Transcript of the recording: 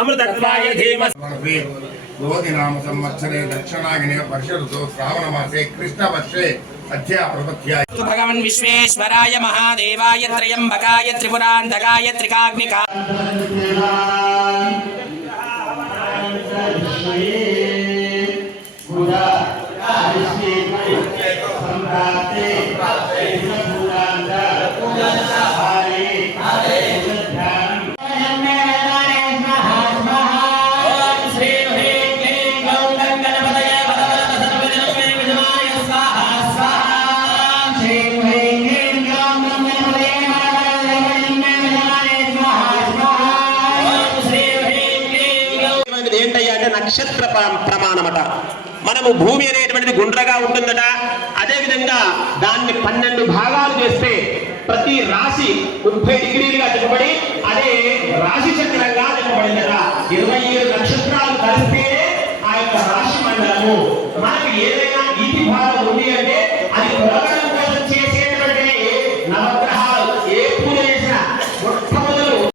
अमृतत्वाय धीमहि गोधि नाम संवत्सरे दक्षिणायने वर्ष ऋतौ श्रावण मासे कृष्णपक्षे अद्या प्रपत्याय भगवान् विश्वेश्वराय महादेवाय त्र्यंबकाय त्रिपुरान्तकाय त्रिकाग्निकाय నక్షత్ర ప్రమాణమట. మనము భూమి అనేటువంటిది గుండ్రగా ఉంటుందట. అదే విధంగా దాన్ని 12 భాగాలు చేస్తే ప్రతి రాశి 30 డిగ్రీలుగా చెప్పబడి అదే రాశి చక్రంగా చెప్పబడిందట. 27 నక్షత్రాలు కలిస్తే ఆ యొక్క రాశి మండలము. మనకు ఏదైనా ఈతి భాగం ఉంది అంటే అది కొలగడం కోసం చేసేటువంటి